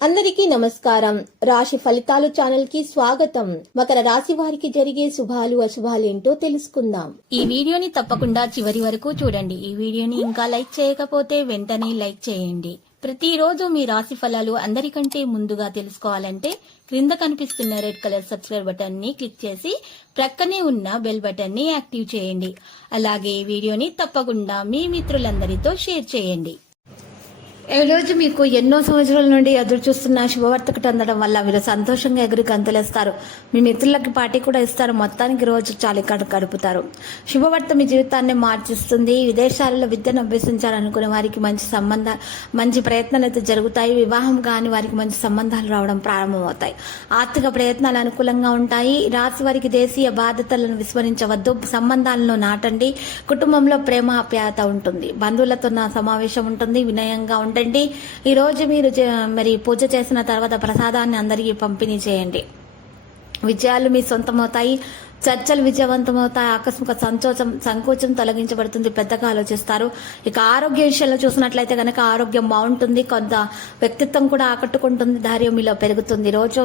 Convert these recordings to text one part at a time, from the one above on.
అందరికీ నమస్కారం. రాశి ఫలితాలు ఛానల్ కి స్వాగతం. మకర రాశి వారికి జరిగే శుభాలు అశుభాలు ఏంటో తెలుసుకుందాం. ఈ వీడియోని తప్పకుండా చివరి వరకు చూడండి. ఈ వీడియోని ఇంకా లైక్ చేయకపోతే వెంటనే లైక్ చేయండి. ప్రతిరోజు మీ రాశి ఫలాలు అందరికంటే ముందుగా తెలుసుకోవాలంటే క్రింద కనిపిస్తున్న రెడ్ కలర్ సబ్స్క్రైబ్ బటన్ ని క్లిక్ చేసి ప్రక్కనే ఉన్న బెల్ బటన్ ని యాక్టివ్ చేయండి. అలాగే ఈ వీడియోని తప్పకుండా మీ మిత్రులందరితో షేర్ చేయండి. ఈ రోజు మీకు ఎన్నో సంవత్సరాల నుండి ఎదురు చూస్తున్న శుభవార్తకు అందడం వల్ల మీరు సంతోషంగా ఎగురి గంతులేస్తారు. మీ మిత్రులకి పార్టీ కూడా ఇస్తారు. మొత్తానికి రోజు చాలా గడుపుతారు. శుభవార్త మీ జీవితాన్ని మార్చిస్తుంది. విదేశాలలో విద్యను అభ్యసించాలనుకునే వారికి మంచి ప్రయత్నాలు అయితే జరుగుతాయి. వివాహం కాని వారికి మంచి సంబంధాలు రావడం ప్రారంభమవుతాయి. ఆర్థిక ప్రయత్నాలు అనుకూలంగా ఉంటాయి. రాశి వారికి దేశీయ బాధ్యతలను విస్మరించవద్దు. సంబంధాలను నాటండి. కుటుంబంలో ప్రేమ ఆప్యాయత ఉంటుంది. బంధువులతో సమావేశం ఉంటుంది. వినయంగా ఉంటుంది. ఈ రోజు మీరు మరి పూజ చేసిన తర్వాత ప్రసాదాన్ని అందరికీ పంపిణీ చేయండి. విజయాలు మీ సొంతమవుతాయి. చర్చలు విజయవంతమవుతాయి. ఆకస్మిక సంకోచం తొలగించబడుతుంది. పెద్దగా ఆలోచిస్తారు. ఇక ఆరోగ్య విషయంలో చూసినట్లయితే కనుక ఆరోగ్యం బాగుంటుంది. కొంత వ్యక్తిత్వం కూడా ఆకట్టుకుంటుంది. ధైర్యం మీలో పెరుగుతుంది. రోజు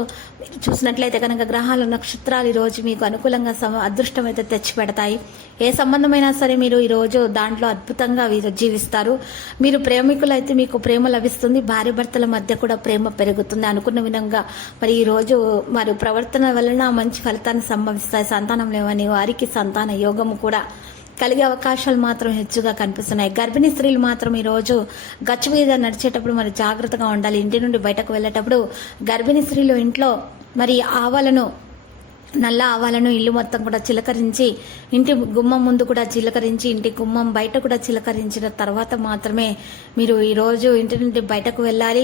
చూసినట్లయితే కనుక గ్రహాలు నక్షత్రాలు ఈ రోజు మీకు అనుకూలంగా అదృష్టం అయితే తెచ్చిపెడతాయి. ఏ సంబంధమైనా సరే మీరు ఈ రోజు దాంట్లో అద్భుతంగా జీవిస్తారు. మీరు ప్రేమికులైతే మీకు ప్రేమ లభిస్తుంది. భార్య భర్తల మధ్య కూడా ప్రేమ పెరుగుతుంది. అనుకున్న విధంగా మరి ఈ రోజు మరి ప్రవర్తన వలన మంచి ఫలితాన్ని సంభవిస్తాయి. సంతానం లేవని వారికి సంతాన యోగము కూడా కలిగే అవకాశాలు మాత్రం హెచ్చుగా కనిపిస్తున్నాయి. గర్భిణీ స్త్రీలు మాత్రం ఈ రోజు గచ్చు మీద నడిచేటప్పుడు మరి జాగ్రత్తగా ఉండాలి. ఇంటి నుండి బయటకు వెళ్ళేటప్పుడు గర్భిణీ స్త్రీలు ఇంట్లో మరి నల్ల ఆవాలను ఇల్లు మొత్తం కూడా చిలకరించి ఇంటి గుమ్మం ముందు కూడా చిలకరించి ఇంటి గుమ్మం బయట కూడా చిలకరించిన తర్వాత మాత్రమే మీరు ఈరోజు ఇంటి నుండి బయటకు వెళ్ళాలి.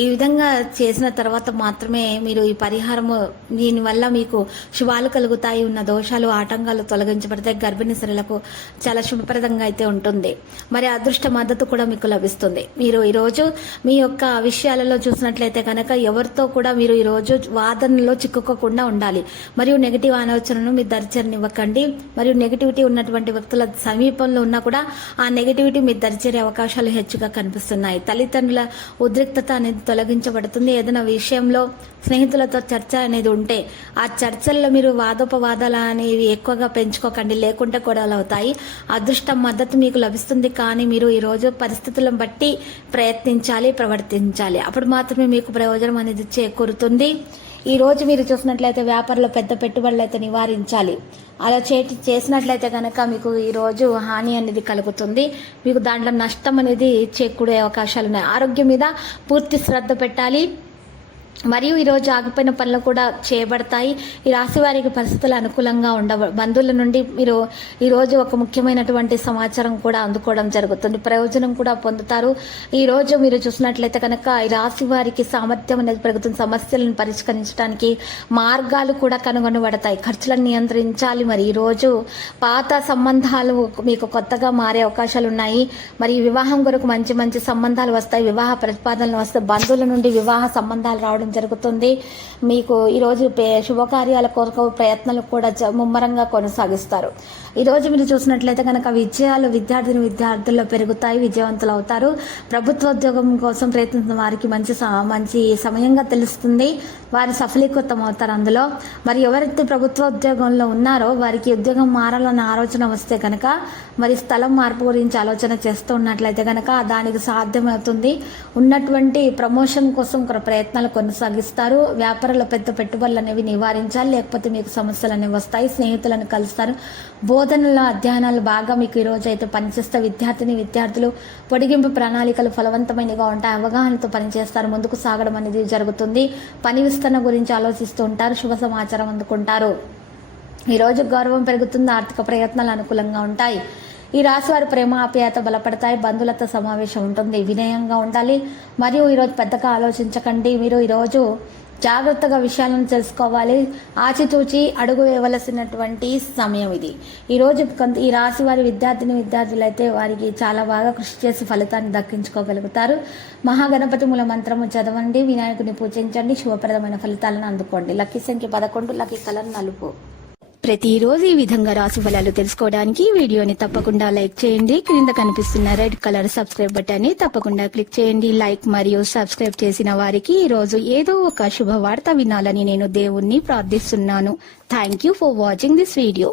ఈ విధంగా చేసిన తర్వాత మాత్రమే మీరు ఈ పరిహారము దీనివల్ల మీకు శుభాలు కలుగుతాయి. ఉన్న దోషాలు ఆటంకాలు తొలగించబడతాయి. గర్భిణీ స్త్రీలకు చాలా శుభప్రదంగా అయితే ఉంటుంది. మరి అదృష్ట మద్దతు కూడా మీకు లభిస్తుంది. మీరు ఈరోజు మీ యొక్క విషయాలలో చూసినట్లయితే కనుక ఎవరితో కూడా మీరు ఈరోజు వాదనలో చిక్కుకోకుండా ఉండాలి. మరియు నెగిటివ్ ఆలోచనను మీ దరిచేరనివ్వకండి. మరియు నెగిటివిటీ ఉన్నటువంటి వ్యక్తుల సమీపంలో ఉన్నా కూడా ఆ నెగిటివిటీ మీ దరిచేరే అవకాశాలు హెచ్చుగా కనిపిస్తున్నాయి. తల్లిదండ్రుల ఉద్రిక్తత అనేది తొలగించబడుతుంది. ఏదైనా విషయంలో స్నేహితులతో చర్చ అనేది ఉంటే ఆ చర్చల్లో మీరు వాదోపవాదాలు అనేవి ఎక్కువగా పెంచుకోకండి, లేకుంటే గొడవలు అవుతాయి. అదృష్టం మద్దతు మీకు లభిస్తుంది. కానీ మీరు ఈ రోజు పరిస్థితులను బట్టి ప్రయత్నించాలి, ప్రవర్తించాలి. అప్పుడు మాత్రమే మీకు ప్రయోజనం అనేది చేకూరుతుంది. ఈ రోజు మీరు చూసినట్లయితే వ్యాపారంలో పెద్ద పెట్టుబడులు అయితే నివారించాలి. అలా చేసినట్లయితే కనుక మీకు ఈ రోజు హాని అనేది కలుగుతుంది. మీకు దాంట్లో నష్టం అనేది చేకూరే అవకాశాలు ఉన్నాయి. ఆరోగ్యం మీద పూర్తి శ్రద్ధ పెట్టాలి. మరియు ఈరోజు ఆగిపోయిన పనులు కూడా చేయబడతాయి. ఈ రాశి వారికి పరిస్థితులు అనుకూలంగా బంధువుల నుండి మీరు ఈరోజు ఒక ముఖ్యమైనటువంటి సమాచారం కూడా అందుకోవడం జరుగుతుంది. ప్రయోజనం కూడా పొందుతారు. ఈ రోజు మీరు చూసినట్లయితే కనుక ఈ రాశి వారికి సామర్థ్యం అనేది పెరుగుతుంది. సమస్యలను పరిష్కరించడానికి మార్గాలు కూడా కనుగొనబడతాయి. ఖర్చులను నియంత్రించాలి. మరి ఈ రోజు పాత సంబంధాలు మీకు కొత్తగా మారే అవకాశాలు ఉన్నాయి. మరి వివాహం కొరకు మంచి మంచి సంబంధాలు వస్తాయి. వివాహ ప్రతిపాదనలు వస్తాయి. బంధువుల నుండి వివాహ సంబంధాలు రావడం జరుగుతుంది. మీకు ఈరోజు శుభకార్యాల కొరకు ప్రయత్నాలు కూడా ముమ్మరంగా కొనసాగిస్తారు. ఈరోజు మీరు చూసినట్లయితే కనుక విజయాలు విద్యార్థుల్లో పెరుగుతాయి. విజయవంతులు అవుతారు. ప్రభుత్వ ఉద్యోగం కోసం ప్రయత్నిస్తున్న వారికి మంచి సమయంగా తెలుస్తుంది. వారు సఫలీకృతం అవుతారు అందులో. మరి ఎవరైతే ప్రభుత్వ ఉద్యోగంలో ఉన్నారో వారికి ఉద్యోగం మారాలన్న ఆలోచన వస్తే కనుక మరి స్థలం మార్పు గురించి ఆలోచన చేస్తూ ఉన్నట్లయితే కనుక దానికి సాధ్యమవుతుంది. ఉన్నటువంటి ప్రమోషన్ కోసం ప్రయత్నాలు కొనసాగిస్తారు. వ్యాపారంలో పెద్ద పెట్టుబడులు అనేవి నివారించాలి, లేకపోతే మీకు సమస్యలు అనేవి వస్తాయి. స్నేహితులను కలుస్తారు. బోధనల అధ్యయనాలు బాగా మీకు ఈ రోజు అయితే పనిచేస్తే విద్యార్థులు పొడిగింపు ప్రణాళికలు ఫలవంతమైనగా ఉంటాయి. అవగాహనతో పనిచేస్తారు. ముందుకు సాగడం అనేది జరుగుతుంది. పని విస్తరణ గురించి ఆలోచిస్తూ ఉంటారు. శుభ సమాచారం అందుకుంటారు. ఈరోజు గౌరవం పెరుగుతుంది. ఆర్థిక ప్రయత్నాలు అనుకూలంగా ఉంటాయి. ఈ రాశి వారి ప్రేమ ఆప్యాయత బలపడతాయి. బంధువులతో సమావేశం ఉంటుంది. వినయంగా ఉండాలి. మరియు ఈరోజు పెద్దగా ఆలోచించకండి. మీరు ఈరోజు జాగ్రత్తగా విషయాలను తెలుసుకోవాలి. ఆచితూచి అడుగు వేయవలసినటువంటి సమయం ఇది. ఈరోజు ఈ రాశి వారి విద్యార్థులు అయితే వారికి చాలా బాగా కృషి చేసి ఫలితాన్ని దక్కించుకోగలుగుతారు. మహాగణపతి మూల మంత్రము చదవండి. వినాయకుని పూజించండి. శుభప్రదమైన ఫలితాలను అందుకోండి. లక్కీ సంఖ్య 11. లక్కీ కలర్ నలుపు. ప్రతిరోజు ఈ విధంగా రాశి ఫలాలు తెలుసుకోవడానికి వీడియోని తప్పకుండా లైక్ చేయండి. క్రింద కనిపిస్తున్న రెడ్ కలర్ సబ్స్క్రైబ్ బటన్ ని తప్పకుండా క్లిక్ చేయండి. లైక్ మరియు సబ్స్క్రైబ్ చేసిన వారికి ఈ రోజు ఏదో ఒక శుభవార్త వినాలని నేను దేవుణ్ణి ప్రార్థిస్తున్నాను. Thank you for watching this video.